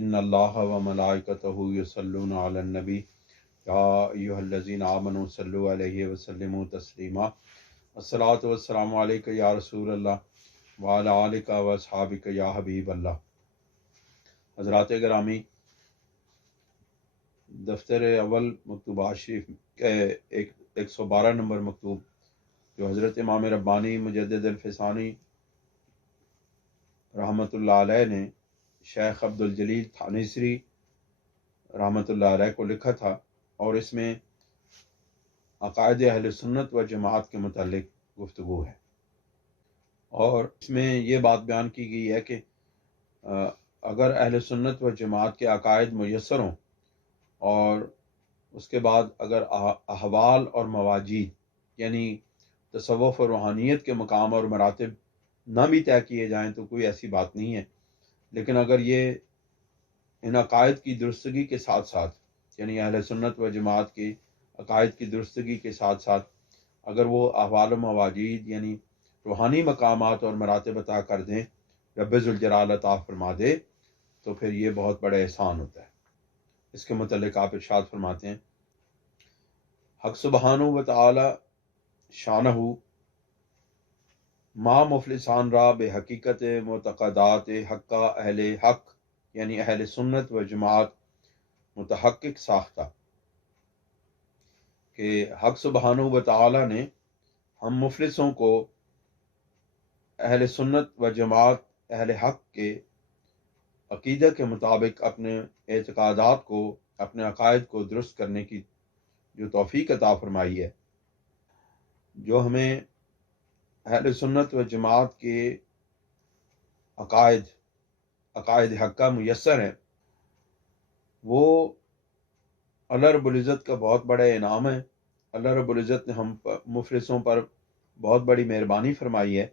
ان اللہ و ملائکتہ یصلون علی النبی یا ایھا الذین آمنوا صلوا علیہ وسلموا تسلیما الصلاۃ والسلام علیک یا رسول اللہ وعلی آلک و اصحابک یا حبیب اللہ۔ حضرات گرامی، دفتر اول مکتوبات شریف کے 112 نمبر مکتوب جو حضرت امام ربانی مجدد الفسانی رحمۃ اللہ علیہ نے شیخ عبدالجلیل تھانیسری رحمۃ اللہ علیہ کو لکھا تھا، اور اس میں عقائد اہل سنت و جماعت کے متعلق گفتگو ہے، اور اس میں یہ بات بیان کی گئی ہے کہ اگر اہل سنت و جماعت کے عقائد میسر ہوں اور اس کے بعد اگر احوال اور مواجید یعنی تصوف اور روحانیت کے مقام اور مراتب نہ بھی طے کیے جائیں تو کوئی ایسی بات نہیں ہے، لیکن اگر یہ ان عقائد کی درستگی کے ساتھ ساتھ یعنی اہل سنت و جماعت کی عقائد کی درستگی کے ساتھ ساتھ اگر وہ احوال و مواجید یعنی روحانی مقامات اور مراتب عطا کر دیں، رب ذوالجلال عطا فرما دے، تو پھر یہ بہت بڑا احسان ہوتا ہے۔ اس کے متعلق آپ ارشاد فرماتے ہیں، حق سبحانہ و تعالی شانہ ما مفلسان را بے حقیقت معتقدات حقہ اہل حق یعنی اہل سنت و جماعت متحقق ساختہ، کہ حق سبحانہ و تعالی نے ہم مفلسوں کو اہل سنت و جماعت اہل حق کے عقیدہ کے مطابق اپنے اعتقادات کو، اپنے عقائد کو درست کرنے کی جو توفیق عطا فرمائی ہے، جو ہمیں اہل سنت و جماعت کے عقائد حقہ میسر ہیں، وہ اللہ رب العزت کا بہت بڑا انعام ہے۔ اللہ رب العزت نے ہم مفلسوں پر بہت بڑی مہربانی فرمائی ہے۔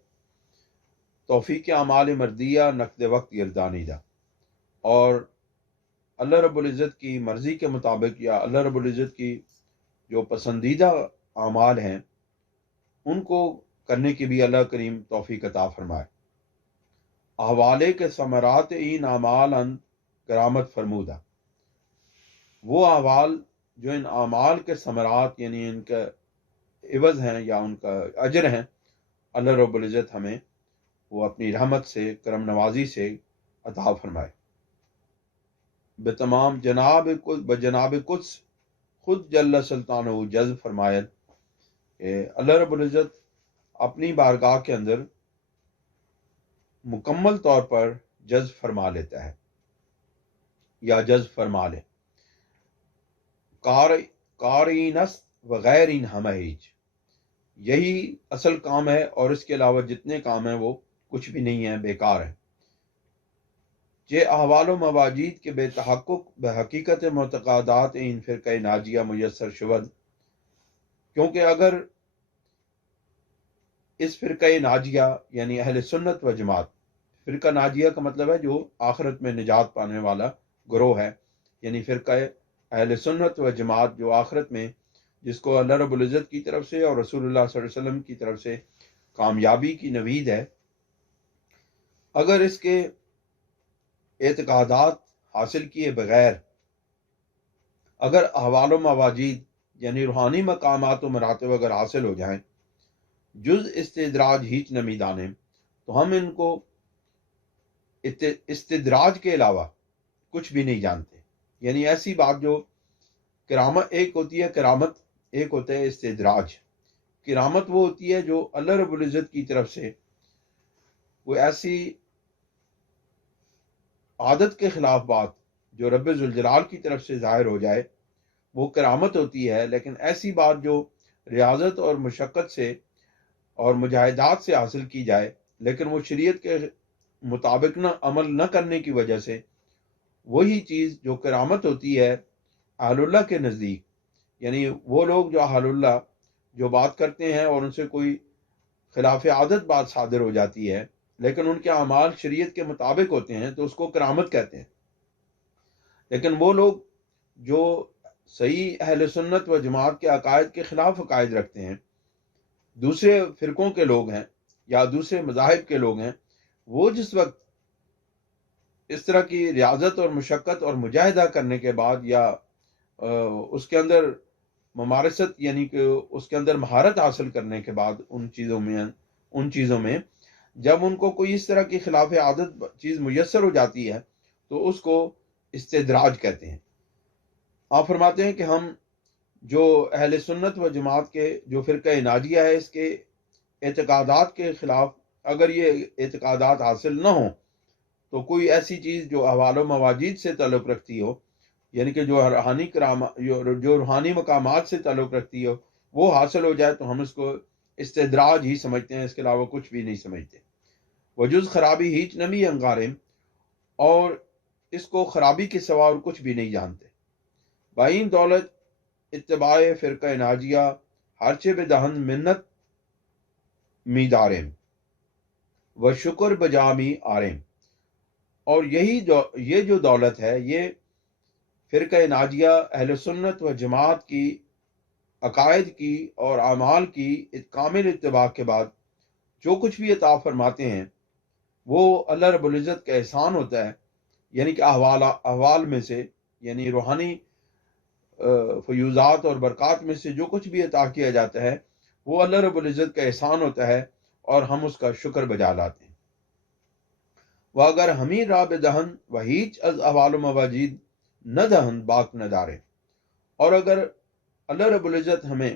توفیق اعمال مردیہ نقد وقت گردانیدہ، اور اللہ رب العزت کی مرضی کے مطابق یا اللہ رب العزت کی جو پسندیدہ اعمال ہیں ان کو کرنے کی بھی اللہ کریم توفیق عطا فرمائے۔ احوالے کے ثمرات این اعمال ان کرامت فرمودہ، وہ احوال جو ان اعمال کے ثمرات یعنی ان کا عوض ہیں یا ان کا اجر ہیں، اللہ رب العزت ہمیں وہ اپنی رحمت سے، کرم نوازی سے عطا فرمائے۔ بتمام جناب قدس خود جل سلطانہ جذب فرمائے کہ اللہ رب العزت اپنی بارگاہ کے اندر مکمل طور پر جذب فرما لیتا ہے یا جذب فرما لے۔ کارینس وغیرین ہمہیج، یہی اصل کام ہے، اور اس کے علاوہ جتنے کام ہیں وہ کچھ بھی نہیں ہیں، بیکار ہیں۔ جے احوال و مواجید کے بے تحقق بحقیقت معتقدات ان فرقہ ناجیہ میسر شود، کیونکہ اگر اس فرقہ ناجیہ یعنی اہل سنت و جماعت، فرقہ ناجیہ کا مطلب ہے جو آخرت میں نجات پانے والا گروہ ہے، یعنی فرقہ اہل سنت و جماعت جو آخرت میں جس کو اللہ رب العزت کی طرف سے اور رسول اللہ صلی اللہ علیہ وسلم کی طرف سے کامیابی کی نوید ہے، اگر اس کے اعتقادات حاصل کیے بغیر اگر احوال و مواجید یعنی روحانی مقامات و مراتب اگر حاصل ہو جائیں جز استدراج ہیچ نمی دانے، تو ہم ان کو استدراج کے علاوہ کچھ بھی نہیں جانتے۔ یعنی ایسی بات جو کرامت ایک ہوتی ہے، کرامت ایک ہوتا ہے استدراج۔ کرامت وہ ہوتی ہے جو اللہ رب العزت کی طرف سے وہ ایسی عادت کے خلاف بات جو رب ذوالجلال کی طرف سے ظاہر ہو جائے وہ کرامت ہوتی ہے، لیکن ایسی بات جو ریاضت اور مشقت سے اور مجاہدات سے حاصل کی جائے لیکن وہ شریعت کے مطابق عمل نہ کرنے کی وجہ سے، وہی چیز جو کرامت ہوتی ہے اہل اللہ کے نزدیک، یعنی وہ لوگ جو اہل اللہ جو بات کرتے ہیں اور ان سے کوئی خلاف عادت بات صادر ہو جاتی ہے لیکن ان کے اعمال شریعت کے مطابق ہوتے ہیں تو اس کو کرامت کہتے ہیں۔ لیکن وہ لوگ جو صحیح اہل سنت و جماعت کے عقائد کے خلاف عقائد رکھتے ہیں، دوسرے فرقوں کے لوگ ہیں یا دوسرے مذاہب کے لوگ ہیں، وہ جس وقت اس طرح کی ریاضت اور مشقت اور مجاہدہ کرنے کے بعد، یا اس کے اندر ممارست یعنی کہ اس کے اندر مہارت حاصل کرنے کے بعد ان چیزوں میں جب ان کو کوئی اس طرح کی خلاف عادت چیز میسر ہو جاتی ہے تو اس کو استدراج کہتے ہیں۔ آپ فرماتے ہیں کہ ہم جو اہل سنت و جماعت کے جو فرقہ ناجیہ ہے اس کے اعتقادات کے خلاف اگر یہ اعتقادات حاصل نہ ہوں تو کوئی ایسی چیز جو احوال و مواجید سے تعلق رکھتی ہو، یعنی کہ جو روحانی مقامات سے تعلق رکھتی ہو، وہ حاصل ہو جائے تو ہم اس کو استدراج ہی سمجھتے ہیں، اس کے علاوہ کچھ بھی نہیں سمجھتے۔ وجز خرابی ہیچ نمی انگارم، اور اس کو خرابی کے سوا اور کچھ بھی نہیں جانتے۔ بائین دولت اتباع فرقہ ناجیہ ہرچے بدہن منت میدارم و شکر بجامی آرم، اور یہ جو دولت ہے یہ فرقہ ناجیہ اہل سنت و جماعت کی عقائد کی اور اعمال کی کامل اتباع کے بعد جو کچھ بھی عطا فرماتے ہیں وہ اللہ رب العزت کا احسان ہوتا ہے، یعنی کہ احوال میں سے، یعنی روحانی فیوزات اور برکات میں سے جو کچھ بھی عطا کیا جاتا ہے وہ اللہ رب العزت کا احسان ہوتا ہے اور ہم اس کا شکر بجا لاتے ہیں۔ وہ اگر ہمیں را بدہن و ہیچ از احوال و مواجید نہ دہن باک نہ دارے، اور اگر اللہ رب العزت ہمیں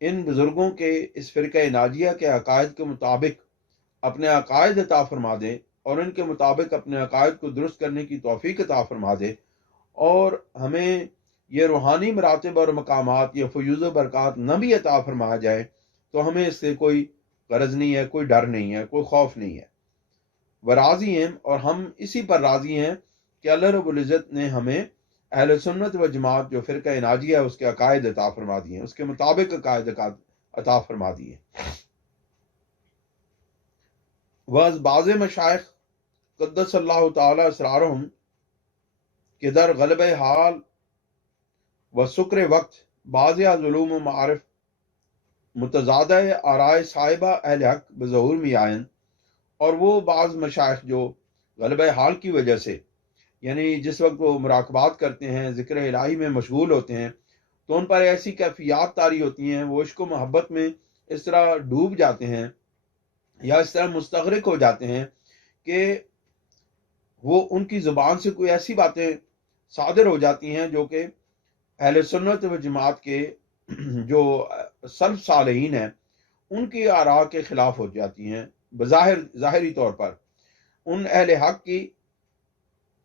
ان بزرگوں کے اس فرقہ ناجیہ کے عقائد کے مطابق اپنے عقائد عطا فرما دے اور ان کے مطابق اپنے عقائد کو درست کرنے کی توفیق عطا فرما دے، اور ہمیں یہ روحانی مراتب اور مقامات یا فیوز و برکات نہ بھی عطا فرمایا جائے تو ہمیں اس سے کوئی غرض نہیں ہے، کوئی ڈر نہیں ہے، کوئی خوف نہیں ہے۔ وہ راضی ہیں، اور ہم اسی پر راضی ہیں کہ اللہ رب العزت نے ہمیں اہل سنت و جماعت جو فرقہ ناجیہ ہے اس کے عقائد عطا فرما دیے ہیں، اس کے مطابق عقائد عطا فرما دیے۔ وز بعض مشائخ قدس اللہ تعالی اسرارہم کے در غلب حال و سکر وقت بعض علوم و معارف متضادہ آرائے صاحبہ اہل حق بظہور میں آئین، اور وہ بعض مشائخ جو غلبہ حال کی وجہ سے، یعنی جس وقت وہ مراقبات کرتے ہیں، ذکر الہی میں مشغول ہوتے ہیں، تو ان پر ایسی کیفیات طاری ہوتی ہیں، وہ عشق و محبت میں اس طرح ڈوب جاتے ہیں یا اس طرح مستغرق ہو جاتے ہیں کہ وہ ان کی زبان سے کوئی ایسی باتیں صادر ہو جاتی ہیں جو کہ اہل سنت و جماعت کے جو سلف صالحین ہیں ان کی آراء کے خلاف ہو جاتی ہیں، ظاہری طور پر ان اہل حق کی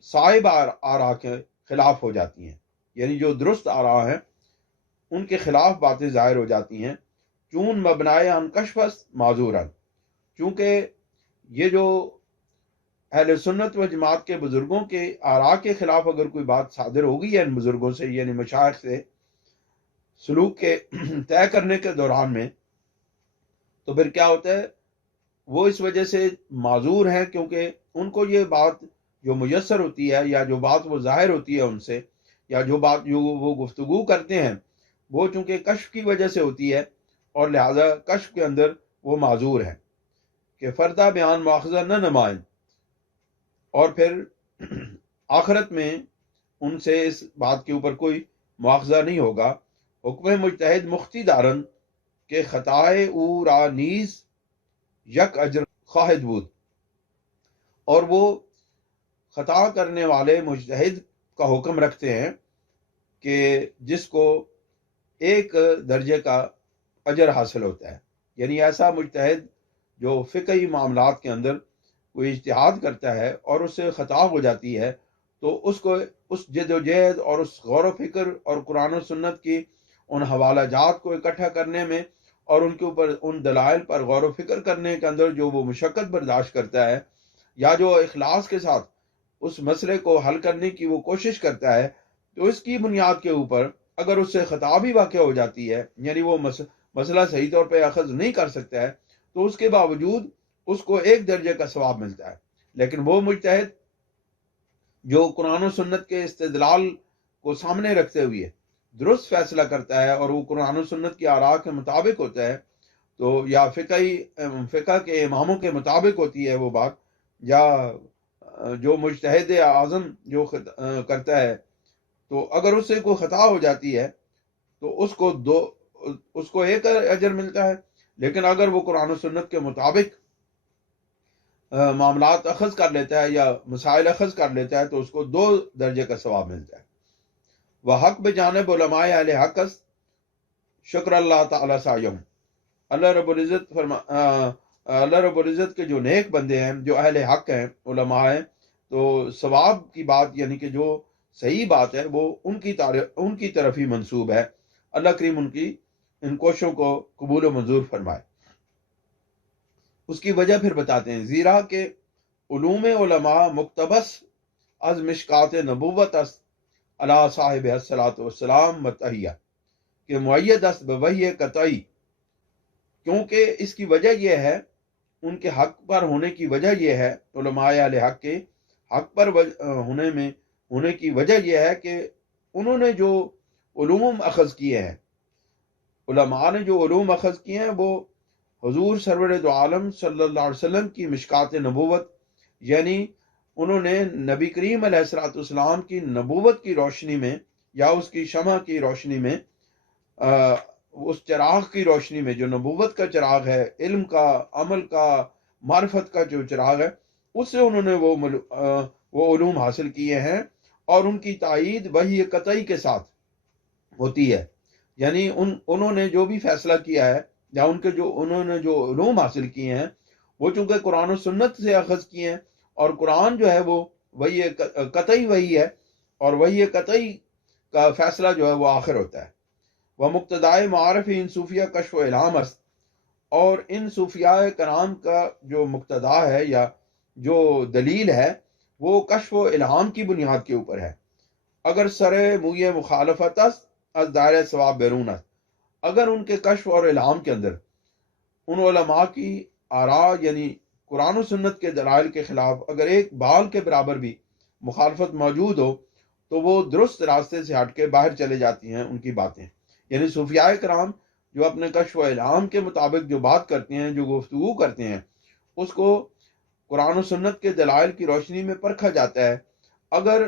صاحب آراء کے خلاف ہو جاتی ہیں، یعنی جو درست آراء ہیں ان کے خلاف باتیں ظاہر ہو جاتی ہیں۔ چون مبنائے ان کشفست معذورن، چونکہ یہ جو اہل سنت و جماعت کے بزرگوں کے آراء کے خلاف اگر کوئی بات صادر ہو گئی ہے ان بزرگوں سے، یعنی مشائخ سے سلوک کے طے کرنے کے دوران میں، تو پھر کیا ہوتا ہے، وہ اس وجہ سے معذور ہیں کیونکہ ان کو یہ بات جو میسر ہوتی ہے یا جو بات وہ ظاہر ہوتی ہے ان سے، یا جو بات جو وہ گفتگو کرتے ہیں وہ چونکہ کشف کی وجہ سے ہوتی ہے، اور لہذا کشف کے اندر وہ معذور ہیں کہ فردہ بیان مواخذہ نہ نمائیں، اور پھر آخرت میں ان سے اس بات کے اوپر کوئی مواخذہ نہیں ہوگا۔ حکم مجتہد مختی دارن کہ خطائے او را نیز یک اجر خواہد بود، اور وہ خطا کرنے والے مجتہد کا حکم رکھتے ہیں کہ جس کو ایک درجے کا اجر حاصل ہوتا ہے، یعنی ایسا مجتہد جو فقہی معاملات کے اندر کوئی اجتہاد کرتا ہے اور اس سے خطا ہو جاتی ہے تو اس کو اس جد و جہد اور اس غور و فکر اور قرآن و سنت کی ان حوالہ جات کو اکٹھا کرنے میں اور ان کے اوپر ان دلائل پر غور و فکر کرنے کے اندر جو وہ مشقت برداشت کرتا ہے، یا جو اخلاص کے ساتھ اس مسئلے کو حل کرنے کی وہ کوشش کرتا ہے، تو اس کی بنیاد کے اوپر اگر اس سے خطا بھی واقع ہو جاتی ہے، یعنی وہ مسئلہ صحیح طور پہ اخذ نہیں کر سکتا ہے، تو اس کے باوجود اس کو ایک درجے کا ثواب ملتا ہے۔ لیکن وہ مجتہد جو قرآن و سنت کے استدلال کو سامنے رکھتے ہوئے درست فیصلہ کرتا ہے اور وہ قرآن و سنت کی آراء کے مطابق ہوتا ہے، تو یا فقہ کے اماموں کے مطابق ہوتی ہے وہ بات، یا جو مجتہد اعظم جو کرتا ہے، تو اگر اس سے کوئی خطا ہو جاتی ہے تو اس کو ایک اجر ملتا ہے، لیکن اگر وہ قرآن و سنت کے مطابق معاملات اخذ کر لیتا ہے یا مسائل اخذ کر لیتا ہے تو اس کو 2 درجے کا ثواب ملتا ہے۔ وہ حق بجانب علماء اہل حق است، شکر اللہ تعالی سعیم۔ اللہ رب العزت کے جو نیک بندے ہیں، جو اہل حق ہیں، علماء ہیں، تو ثواب کی بات یعنی کہ جو صحیح بات ہے وہ ان کی طرف ہی منسوب ہے۔ اللہ کریم ان کوششوں کو قبول و منظور فرمائے۔ اس کی وجہ پھر بتاتے ہیں، زیرا کہ علوم علماء مقتبس از مشکات نبوت است علی صاحب الصلاۃ والسلام متحیہ، کہ معید است بوحی قطعی، کیونکہ اس کی وجہ یہ ہے، ان کے حق پر ہونے کی وجہ یہ ہے، علماء اہل حق کے حق پر ہونے کی وجہ یہ ہے کہ انہوں نے جو علوم اخذ کیے ہیں، علماء نے جو علوم اخذ کیے ہیں وہ حضور سرور دو عالم صلی اللہ علیہ وسلم کی مشکات نبوت، یعنی انہوں نے نبی کریم علیہ الصلوۃ والسلام کی نبوت کی روشنی میں یا اس کی شمع کی روشنی میں، اس چراغ کی روشنی میں جو نبوت کا چراغ ہے، علم کا، عمل کا، معرفت کا جو چراغ ہے، اس سے انہوں نے وہ علوم حاصل کیے ہیں، اور ان کی تائید وحی قطعی کے ساتھ ہوتی ہے۔ یعنی انہوں نے جو بھی فیصلہ کیا ہے یا انہوں نے جو علوم حاصل کیے ہیں وہ چونکہ قرآن و سنت سے اخذ کیے ہیں، اور قرآن جو ہے وہ وحی قطعی وحی ہے، اور وحی قطعی کا فیصلہ جو ہے وہ آخر ہوتا ہے۔ وہ مقتدائے معارف ان صوفیہ کشف و الہام است، اور ان صوفیاء کرام کا جو مقتدا ہے یا جو دلیل ہے وہ کشف و الہام کی بنیاد کے اوپر ہے۔ اگر سر موی مخالفت است از دائرہ ثواب بیرون است، اگر ان کے کشف اور الہام کے اندر ان علماء کی آراء یعنی قرآن و سنت کے دلائل کے خلاف اگر ایک بال کے برابر بھی مخالفت موجود ہو تو وہ درست راستے سے ہٹ کے باہر چلے جاتی ہیں ان کی باتیں۔ یعنی صوفیاء کرام جو اپنے کشف و الہام کے مطابق جو بات کرتے ہیں، جو گفتگو کرتے ہیں، اس کو قرآن و سنت کے دلائل کی روشنی میں پرکھا جاتا ہے۔ اگر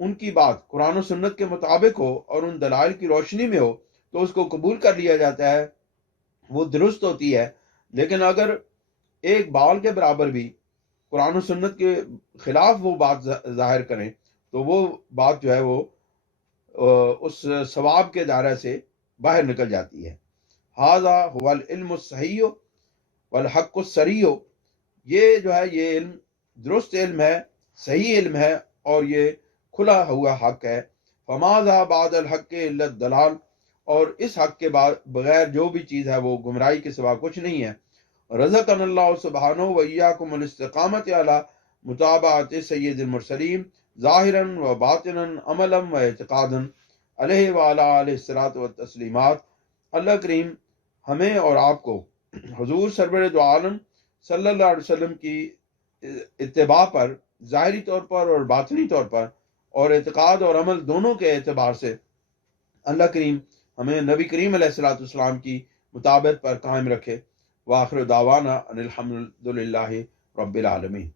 ان کی بات قرآن و سنت کے مطابق ہو اور ان دلائل کی روشنی میں ہو تو اس کو قبول کر لیا جاتا ہے، وہ درست ہوتی ہے۔ لیکن اگر ایک بال کے برابر بھی قرآن و سنت کے خلاف وہ بات ظاہر کریں تو وہ بات جو ہے وہ اس ثواب کے دائرہ سے باہر نکل جاتی ہے۔ ھذا ھو العلم الصحیح والحق الصریح، یہ جو ہے یہ علم درست علم ہے، صحیح علم ہے، اور یہ کھلا ہوا حق ہے۔ فماذا بعد الحق الا الضلال، اور اس حق کے بعد بغیر جو بھی چیز ہے وہ گمراہی کے سوا کچھ نہیں ہے۔ رزقنا اللہ سبحانہ وإياكم الاستقامت علی متابعت سید المرسلین ظاہرا و باطنا عملا و اعتقادا علیہ وعلی آلہ الصلاۃ والتسلیمات۔ اللہ کریم ہمیں اور آپ کو حضور سرور دو عالم صلی اللہ علیہ وسلم کی اتباع پر ظاہری طور پر اور باطنی طور پر اور اعتقاد اور عمل دونوں کے اعتبار سے اللہ کریم ہمیں نبی کریم علیہ الصلوۃ والسلام کی مطابقت پر قائم رکھے۔ وآخر دعوانا ان الحمد للہ رب العالمین۔